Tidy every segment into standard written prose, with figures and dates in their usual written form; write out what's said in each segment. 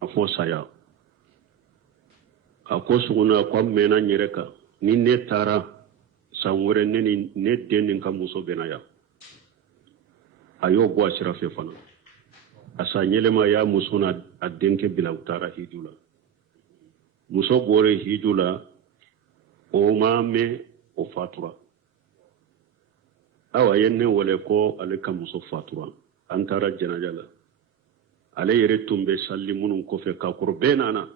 afo saya ako suguna ko mena nyereka ni ne tara sanwore ne den kan muso benaya ayo bo asira fe fana asa nyelema ya muso na adenke bila utara hidula muso bore hidula o mame o fatura awa yenne wole ko ale kan muso fatura antara janajala ale yere tumbe salli munun ko fe ka kurbe nana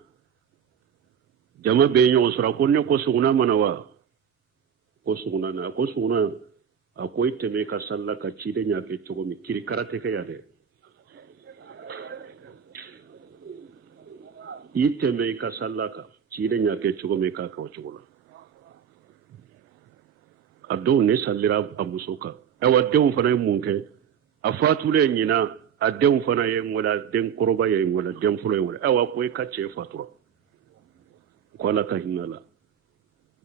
jama be nyon sura ko ne ko suguna manawa ko suguna na ko suguna akoy teme ka salla ka cide nyake togo mi kiri karate ka yade iteme ka salla ka cide nyake togo me ka ko togo la ado ne sallira abusoka awa dew fana munke afatule nyina adew fana ye ngola den koroba ye ngola den fulo ye ngola awa ko ka che fatura ko la ka hinala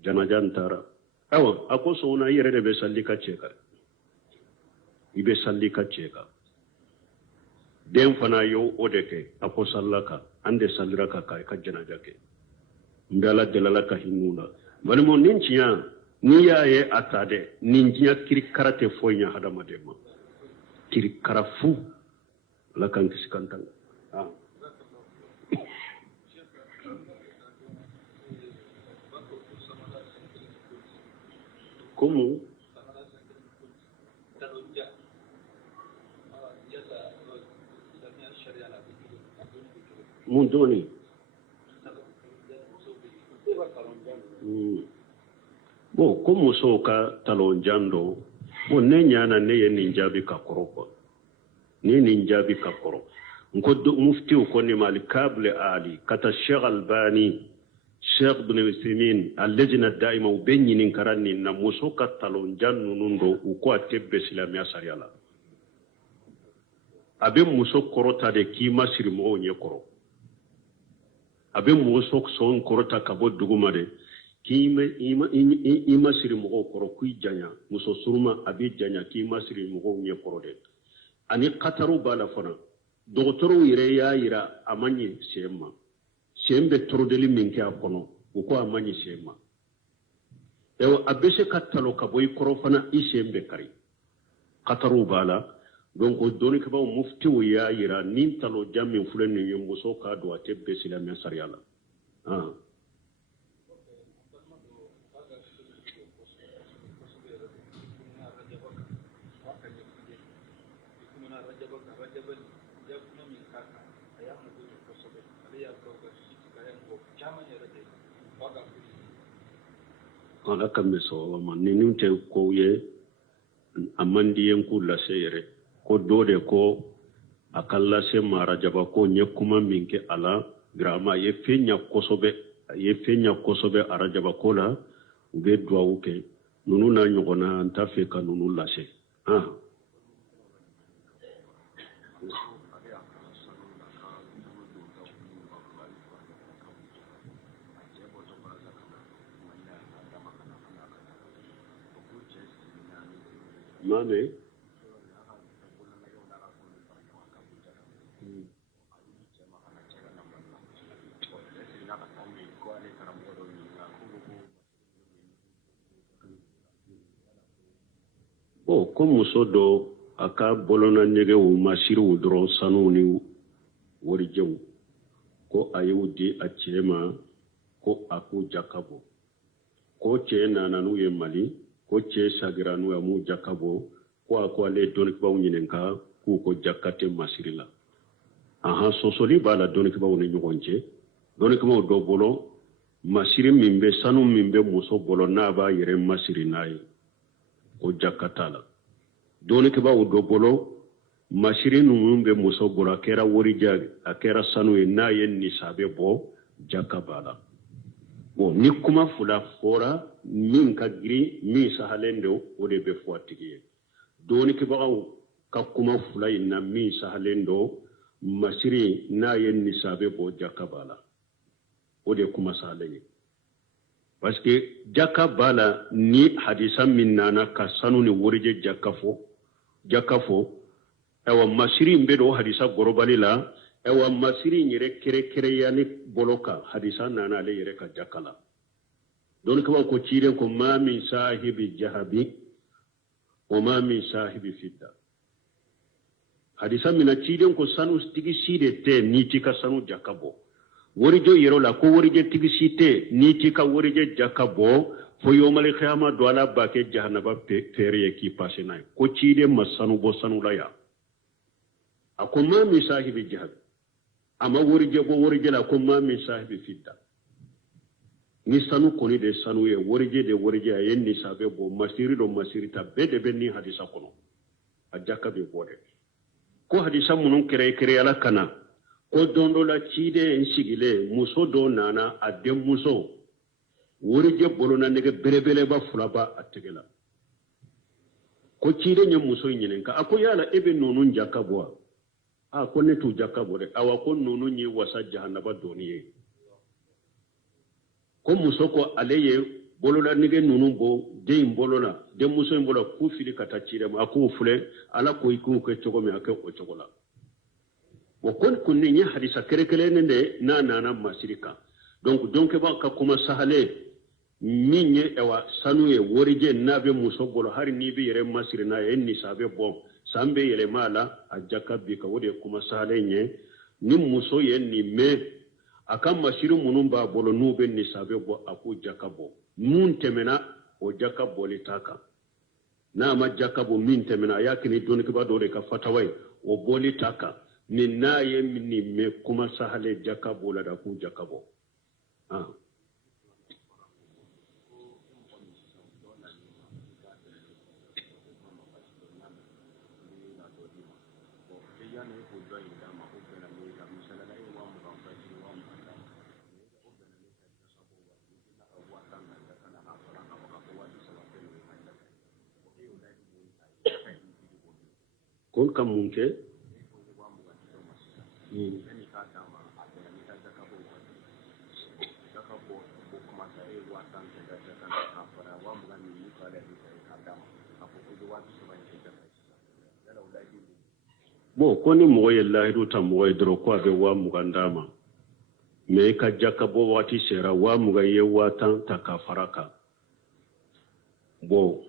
janajan tara awa ako so na yere de be salli ka che ka ibe salli ka che ka den fana yo odeke ako sallaka ande sallira ka ka janaja ke ndala delala ka hinula bali mo ninchiya ni yaye atade ninjiya kiri karate foynya hadama dema kiri karafu la kan kisikantang como mundoni bo como soka talonjando bo nenyana ne ye ninjabi kakoro ni ninjabi kakoro nko mufti ko ni malikable ali kata Sheikh Albani Sheikh Ibn Uthaymeen allajna daima ubenyini karani na musoka talonjannu nundo uko atebbe islamia sariala abe musok korota de kima sirimo onye koro abe musok son korota kabo duguma de kima ima sirimo koro kuijanya muso suruma abe janya kima sirimo onye koro de ani qataru bala fana docteur yire ya yira amanyi sema sembe trodeli minke akono uko amanyi sema ewa abese katalo kaboy korofana isembe kari qataru bala donc doni ke ba mufti ya yira nin talo jamin fulani yembo soka do atebbe silama sariala ala kambe so ma ni nimte ko ye amandi en ku la seyre ko dode ko akalla se mara jaba ko nyekuma minke ala grama ye fenya kosobe arajaba ko la ube dwa uke nunu na nyogona ntafe kanunu la se mane comme muso do aka bolona nege wo masiri wo dron sanu ni wori jew ko ayudi achema ko aku jakabo ko chena nanu ye mali ko che sagiranu ya mu jakabo ko ako le donik ba unyinenka ko jakate masirila sosoli bala donik ba woni nyogonje donik mo do bolo masiri mimbe sanu mimbe muso bolo na ba yere masiri nayi ko jakatala donik ba do bolo masiri numbe muso bolo akera wori jag akera sanu na yen ni sabe bo jakabala bon ni kuma fula fora min ka giri mi sahalendo o de be fuatigi doni ke bagaw ka kuma fula inna mi sahalendo masiri na yen ni sabe bo jakabala o de kuma sahaleni parce que jakabala ni hadisa min nana ka sanu ni worije jakafo ewa masiri mbedo hadisa gorobali la ewa masiri nyere kere yani boloka hadisa nana le yere ka jakala don kaba ko cire ko ma min sahibi jahabi wa ma min sahibi fidda hadisa mina cire ko sanu tigi side te niti ka sanu jakabo worijo yero la ko worije tigi site niti ka worije jakabo fo yomal khiyama do ala bake jahannaba fere ki passé nay ko cire masanu bo sanu la ya akoma min sahibi jahabi ama worije bo worije la ko ma min sahibi fidda ni sanu koni de sanu ye worije de worije ya yenni sabe bo masiri do masiri ta bede be ni hadisa kono ajaka be bode ko hadisa munun kere ala kana ko dondo la cide en sigile muso do nana adde muso worije bolona nege berebele ba fulaba ategela ko cide nye muso nyinen ka ako yala ebe nonun jakabwa a ko ne tu jakabo de awa ko nonun nyi wasa jahannaba doniye ko muso ko aleye bolola nige nunun bo de bolola de muso en bola ku fili kata cire ma ko fule ala ko iku ko chogo me ake o chogola wo kon kunni nya hadisa kere ne na nana masirika donc ba ka kuma sahale minye ewa sanuye worije nabe muso bolo hari ni bi yere masiri na en ni sabe bo sambe yele mala ajaka bi ka wode kuma sahale nye ni muso yen ni me akan mashiru munun ba bolo nube ni sabe bo aku jakabo mun temena o jakabo litaka na ma jakabo min temena yakini don ki ba dore ka fatawai o boli taka ni naye ni me kuma sahale jakabo la da ku jakabo kon kam munke bo koni mo yellahi do tam mo dro ko be wa mugandama me ka jakabo wati sera wa mugaye watan takafaraka bo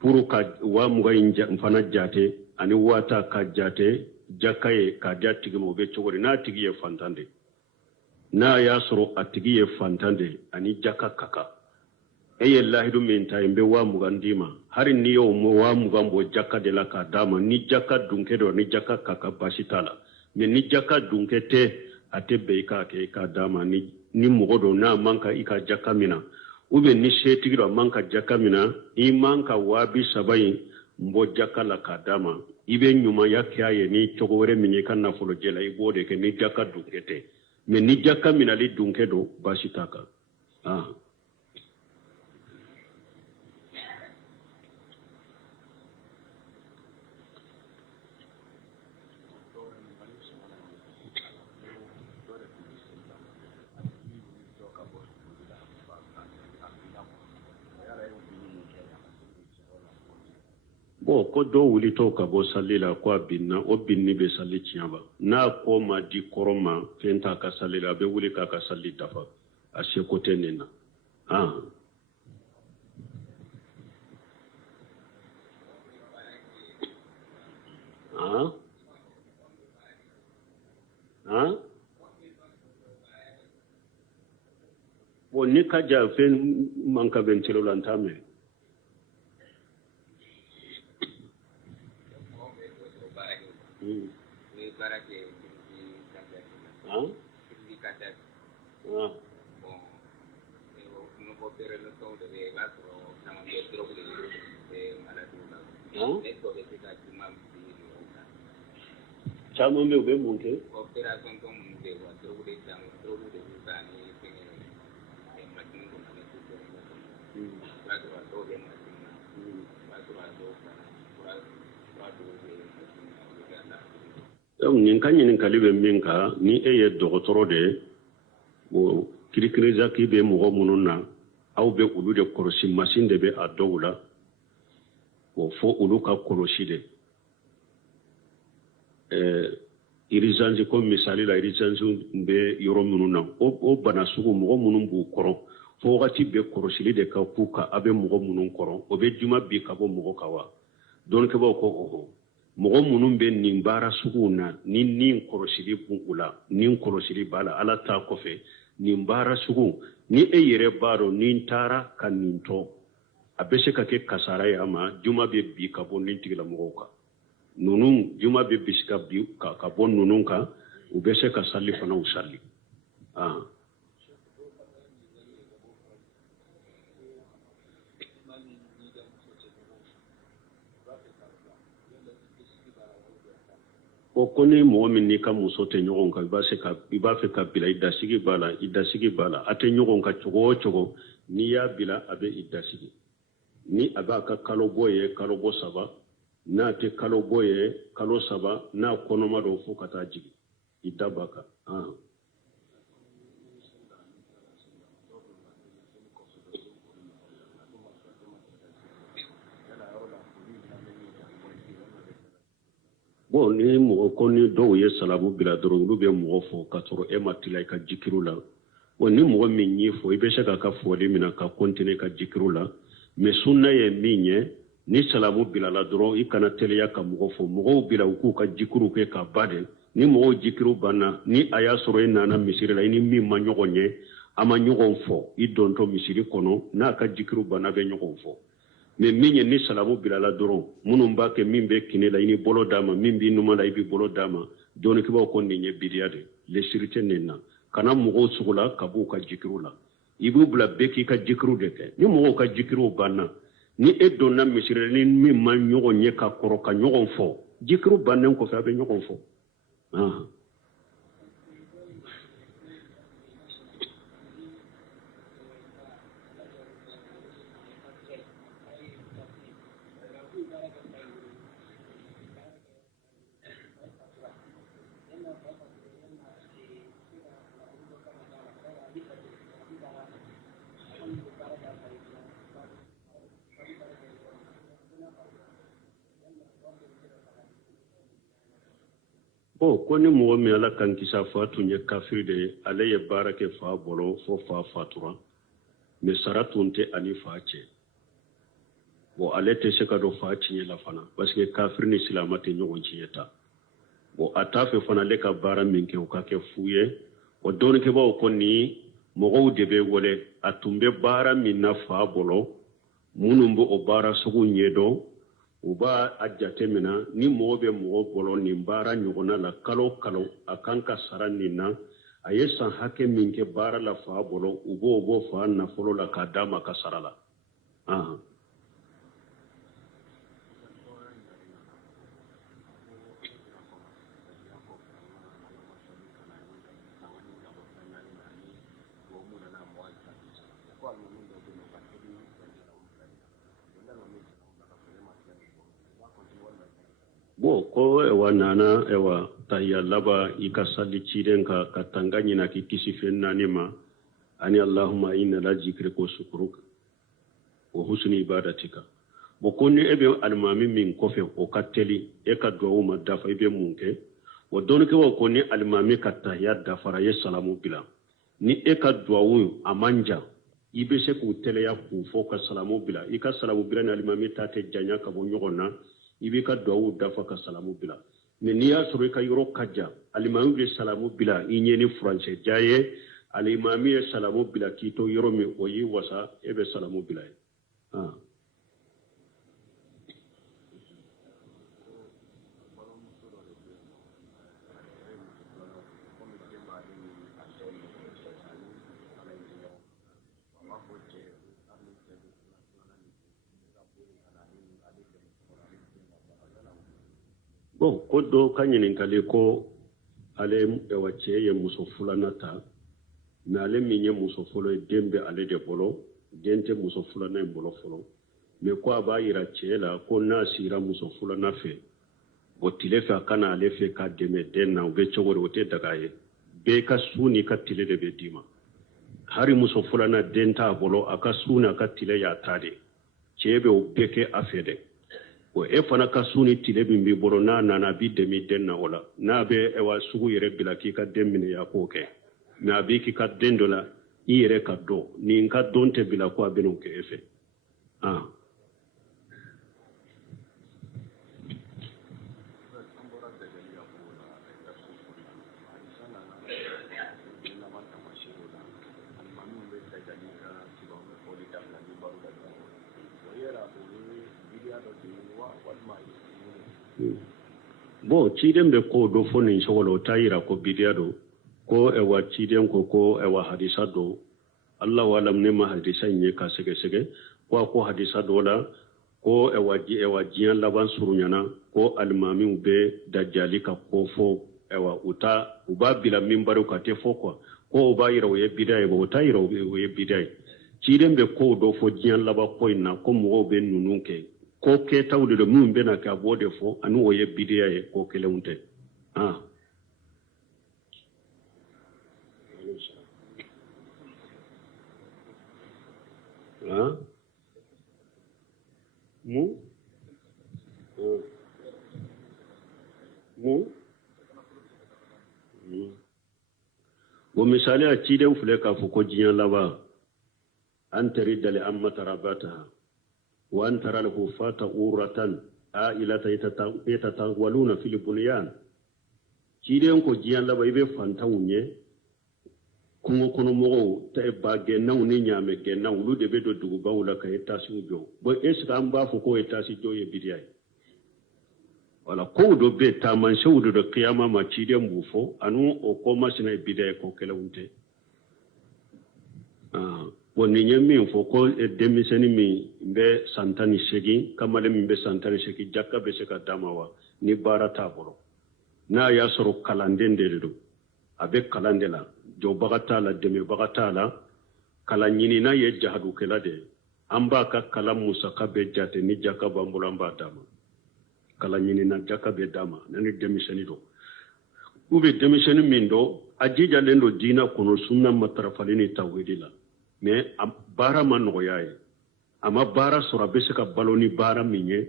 puru ka wa mugaye mfana jate ani wata ka jate jakaye ka jatigi mo be chogori na tigi ye fantande na yasro atigi ye fantande ani jaka kaka yellahi do min tayimbe wa mugandima hari ni yo mo wa mugambo jaka de la ka dama ni jaka dunke do ni jaka kaka basitala me ni jaka dunke te ate be ka ke ka dama ni mugodo na manka ika jaka mina ube ni shetigiro manka jaka mina i manka wabi sabai mbo jaka la ka dama ibe nyuma yake aye ni chogore minye kana folo jela ibode ke ni jaka dunke te me ni jaka mina li dunke do basitaka bo ko do wuli to ka bo salila ko binna o binni be salli ciaba na ko ma di koroma fenta ka salila be wuli ka salli dafa a se ko tenena bo ni ka ja fen manka ben celulantame Chamo meu bem monte. Operação com de droga de Ninkanye kalibe minka ni eye dogotoro de bo kirikiriza ki be mogo mununa aw be ulu de korosi machine de be a dowla bo fo ulu ka korosi de irizanzi ko misali la irizanzi be yoro minnu na o bana sugu mɔgɔ minnu b'u kɔrɔ fo wagati bɛ kɔrɔsili de ka k'u ka a bɛ mɔgɔ minnu kɔrɔ o bɛ juma bi ka bɔ mɔgɔ kan wa dɔɔnikɛbaw ko ɔhɔ mɔgɔ minnu bɛ nin baara suguw na ni nin kɔrɔsili b'u la nin kɔrɔsili b'a la ala ta kɔfɛ nin baara sugu ni e yɛrɛ b'a dɔn ni taara ka nin tɔ a bɛ se ka kɛ kasara ye a ma juma bɛ bi ka bɔ nin tigilamɔgɔw kan nunun juma bɛ bisi ka bi ka bɔ nunun kan u bɛ se ka sali fana u sali o ko ni mɔgɔ min n'i ka muso tɛ ɲɔgɔn kan i b'a fɛ ka bila i dasigi b'a la a tɛ ɲɔgɔn kan cogo o cogo n'i y'a bila a bɛ i dasigi ni a b'a ka kalo bɔ ye kalo bɔ 3 n'a tɛ kalo bɔ ye kalo 3 n'a kɔnɔma don fo ka taa jigin i da b'a kan bon ni mɔgɔ ko ni dɔw ye salamu bila dɔrɔn olu bɛ mɔgɔ fɔ ka sɔrɔ e ma tila i ka jikiru la bon ni mɔgɔ min y'i fɔ i bɛ se ka fɔli min na ka continuer ka jikiru la mais sunna ye min ye ni salamu bilala dɔrɔn i kana teliya ka mɔgɔ fɔ mɔgɔw bila u k'u ka jikiru kɛ ka ba de ni mɔgɔw jikiru banna ni a y'a sɔrɔ i nana misiri la i ni min ma ɲɔgɔn ye a ma ɲɔgɔn fɔ i dontɔ misiri kɔnɔ n'a ka jikiru banna bɛ ɲɔgɔn fɔ mais min ye ni salamu bilala dɔrɔn minnu b'a kɛ min bɛ kine la i ni bolo d'a ma min b'i numa la i b'i bolo d'a ma dɔɔnikɛbaw ko nin ye bidiya de lesiri tɛ nin na kana mɔgɔw sugu la ka b'u ka jikiru la i b'u bila bɛɛ k'i ka jikiru de kɛ ni mɔgɔw ka jikiru banna ni e donna misiri la ni min ma ɲɔgɔn ye ka kɔrɔ ka ɲɔgɔn fɔ jikiru bannen kɔfɛ a bɛ ɲɔgɔn fɔ ko ni mɔgɔ min ala kan kisa fa tun ye kafiri de ye ale ye baara kɛ fa bolo fo fa fatura mais sara tun tɛ ani fa cɛ bon ale tɛ se ka don fa tiɲɛ la fana parce que kafiri ni silama tɛ ɲɔgɔn tiɲɛ ta bon a t'a fɛ fana ale ka baara min kɛ o ka kɛ fu ye o dɔɔnikɛbaw ko ni mɔgɔw de bɛ wele a tun bɛ baara min na fa bolo minnu bɛ o baara sugu ɲɛdɔn u b'a jate mina ni mɔgɔ bɛ mɔgɔ bolo nin baara ɲɔgɔnna la kalo kalo a kan ka sara nin na a ye san hakɛ min kɛ baara la fa bolo u b'o fa nafolo la k'a d'a ma ka sara la bon ko ewa nana ewa tahiya laba i ka sali ciden ka tanga ɲina k'i kisi fen naani ma ani allahumma inna la jikri ko sukuruk wa husni ibadatika bon ko ni e bɛ alimami min kɔfɛ o ka teli e ka duwawu ma dafa i bɛ mun kɛ o dɔɔnikɛbaw ko ni alimami ka tahiya dafara ye salamu bila ni e ka duwawu a man jan i bɛ se k'u teliya k'u fɔ ka salamu bila i ka salamu bila ni alimami ta tɛ janya ka bɔ ɲɔgɔn na i b'i ka duwawu dafa ka salamu bila mais n'i y'a sɔrɔ i ka yɔrɔ ka jan alimami bɛ salamu bila i ɲɛ ni furancɛ ja ye alimami ye salamu bila k'i to yɔrɔ min o y'i wasa e bɛ salamu bila ye bon ko dɔ ka ɲininkali ko ale cɛ ye muso filanan ta mais ale min ye muso fɔlɔ ye den bɛ ale de bolo den tɛ muso filanan in bolo fɔlɔ mais ko a b'a yira cɛ la ko n'a sira muso filanan fɛ o tile fɛ a kana ale fɛ k'a dɛmɛ den na o bɛ cogo di o tɛ daga ye bɛɛ ka su n'i ka tile de bɛ d'i ma hari muso filanan den t'a bolo a ka su n'a ka tile y'a ta de cɛ bɛ o bɛɛ kɛ a fɛ dɛ o e fana ka suni tile min bi boro na nana bi demi den na wala na be e wa sugu yere bila ki ka den min ya ko ke na bi ki ka den dola i yere ka do ni ka don te bila ko abeno ke efe bon ciden be ko do fo ni sogolo tayira ko bidiya do ko e wa ciden ko e wa hadisa do Allah walam ne ma hadisa nye ka sege sege ko hadisa do la ko e wa jiyan laban surunyana ko almami be dajjali ka ko fo e wa uta uba bila mimbaru ka te fo ko uba yira ye bidaye bo ta yira ye bidaye ciden be ko do fo jiyan laba ko ina ko mo be nunun ke ko ke tawde do mun bena ka bode fo anu o ye bidiya ye ko kelewunte wo misali a ciden fule ka fo ko jiyan laba an taridda li amma tarabataha wa an tara lahu fata uratan ailata yatatawaluna fil bunyan ciden ko jiyan laba ibe fanta wunye kungo kono mogo ta ba gennaw ni nyame gennaw lu de be do dugu bawla ka etasi jo bo eska amba fo ko etasi jo ye bidiyai wala ko do be ta man shawdu do qiyama ma ciden bufo anu o ko masina bidiyai ko kelawunte woni nyemi fo ko demiseni mi be santani segi kamale mi be santani segi jakka be se ka damawa ni barata boro na ya soro kalandende do abe kalandela jo bagatala deme bagatala kala nyini na ye jahadu kala de amba ka kala musa ka be jate ni jakka bambulamba dama kala nyini na jakka be dama nani demiseni do ube demiseni mindo ajija lendo dina kono sunna matarafalini tawhidila mais bara man noyaye ama bara sura be se ka baloni bara minye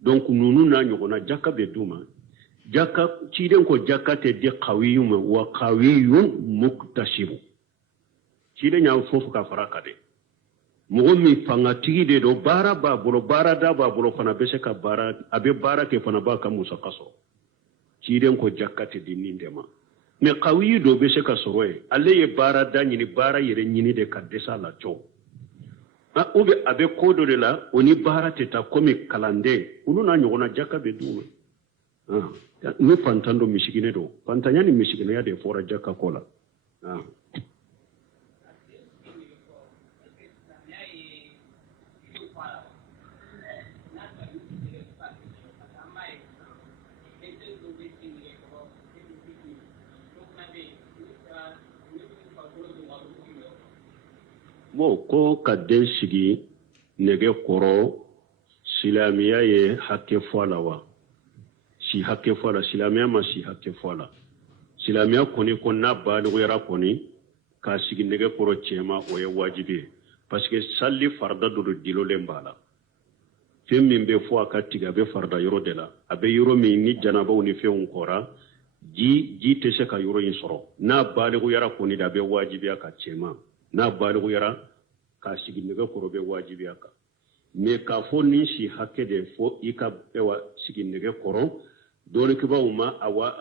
donc nunu na nyogona jakka be duma jakka ciden ko jakka te de qawiyum wa qawiyun muktashibu ciden nya fofu ka faraka de mo mi fanga tigi de do bara ba bolo bara da ba bolo fana be se ka bara abe bara ke fana ba ka musa kaso ciden ko jakka te dinindema mais qawiyu do be se ka soroye alle ye bara da nyini bara yere nyini de ka desa la cho ube abe kodo de la oni bara teta komi kalande unu na nyogona jakka be duma ni pantando mishigine do pantanya ni mishigine ya de fora jakka kola mo ko ka den sigi nege koro silamiya ye hakke fola wa si hakke fola silamiya ma si hakke fola silamiya koni ko na balu yara koni ka sigi nege koro chema o ye wajibi parce que salli farda do dilo lembala fem min be fo aka tiga be farda yoro de la abe yoro mi ni janaba ni fe on kora ji te se ka yoro yin soro na balu yara koni da be wajibi aka chema na balu yara ka sigi nege koro be wajibi aka me ka fo ni si hakke de fo ika ewa sigi nege koro dole ke ba umma awa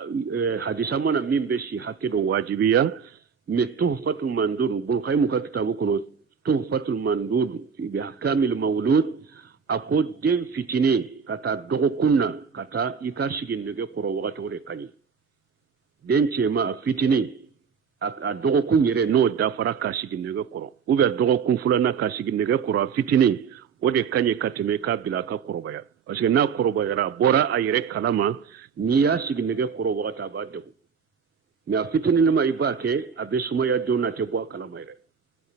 hadisa mana min be si hakke do wajibiya me tuhfatul mandud bul khaymu ka kitabu kono tuhfatul mandud bi ahkamil mawlud ako den fitini kata dogo kunna kata ika sigi nege koro wakati wore kani den chema fitini a dogo kun yere no dafara ka sigi nege koro ube dogo kun fulana ka sigi nege koro fitini o de kanye kateme ka bila ka korobaya parce que na korobaya bora a yere kalama ni ya sigi nege koro wakata ba debu mais a fitini ma ibake abe sumaya dona te bo kalama yere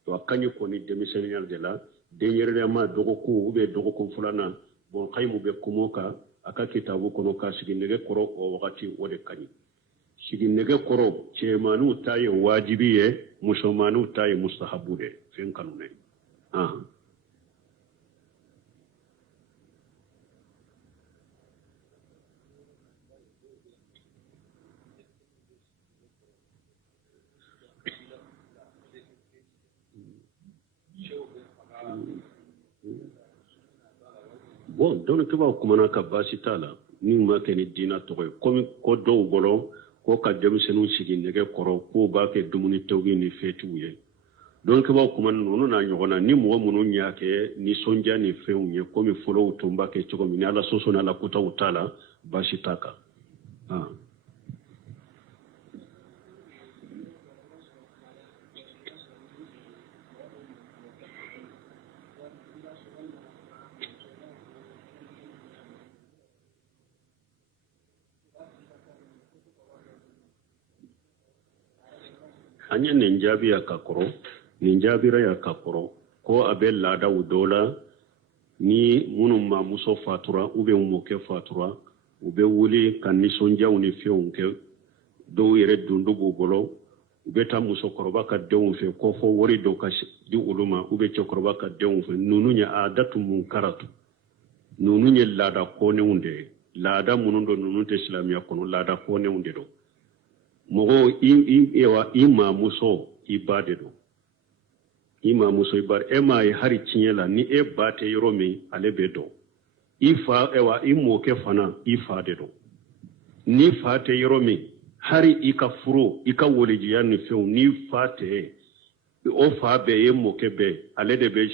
to akanye ko ni demisenial de la den yere ma dogo ku ube dogo kun fulana bon khaymu be kumoka aka kitabu kono ka sigi nege koro o wakati o de kanye sigi nege koro chemanu taye wajibiye musomanu taye mustahabude fen kanune bon donc kiba kumana ka basi tala ni ma ke ni dina to ko do bolo ko ka dem senu sigi nege koro ko ba ke dumuni tawgi ni fetu ye donc kiba kumana no na nyogona ni mo munu nyake ni sonja ni feunye ko mi folo utumba ke choko mi ala soso na la kuta utala basi taka anya ninjabi ya kakoro ninjabira ya kakoro ko abe lada udola ni munu ma muso fatura ube umuke fatura ube wuli kan ni sonja uni fionke do yere dundu bolo ube ta muso koroba ka deun fe ko fo wori do ka di uluma ube chokoroba ka deun fe nununya adatu munkaratu nununya lada ko ne unde lada munundo nununte islamia kono lada ko ne unde do mogo ima muso ibade do ima muso ibade ema hari chinyela ni e bate yoromi alebedo ifa ewa imoke fana ifa de do ni fate yoromi hari ikafuro ikawoliji yani feu ni fate o fa be yemoke be alede be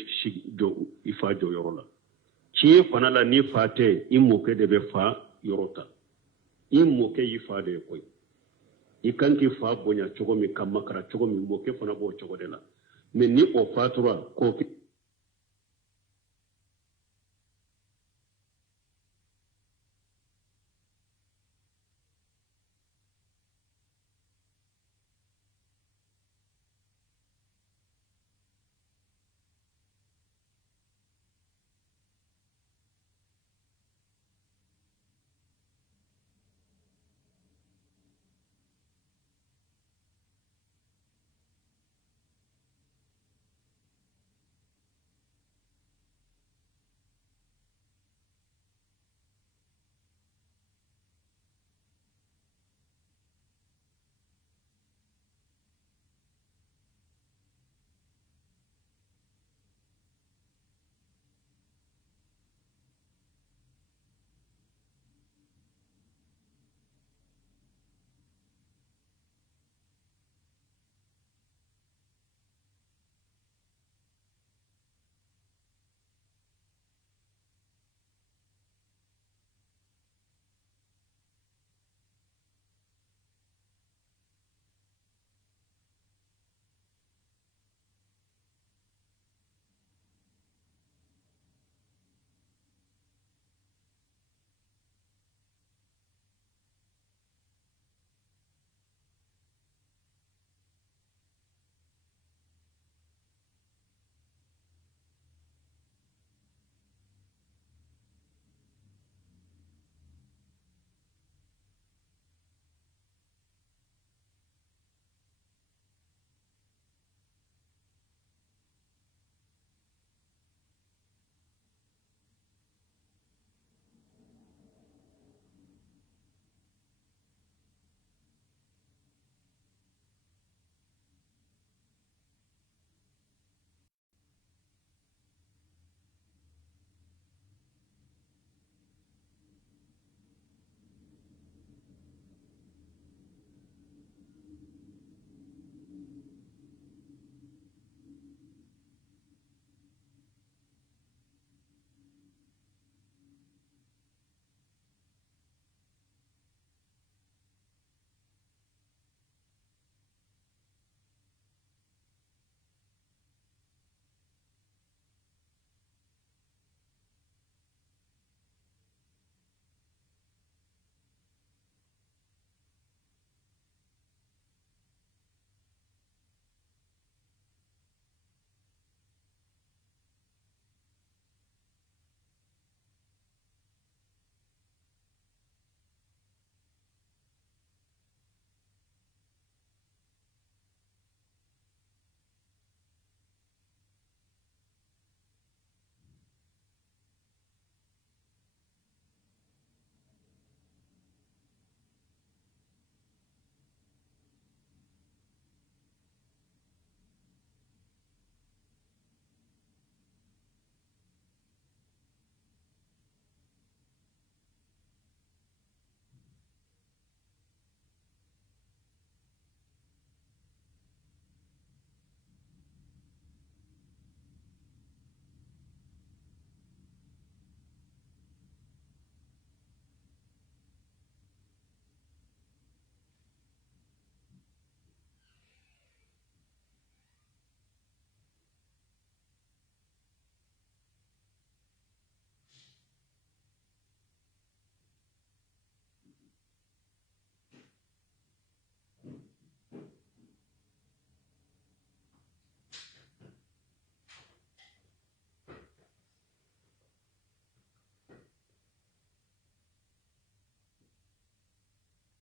do ifa do yorola chi fana la ni fate imoke de be fa yorota imoke ifa de koy ikanki fa bonya chogo mi kamakara chogo mi moke fana bo chogo de la mais ni o fatura ko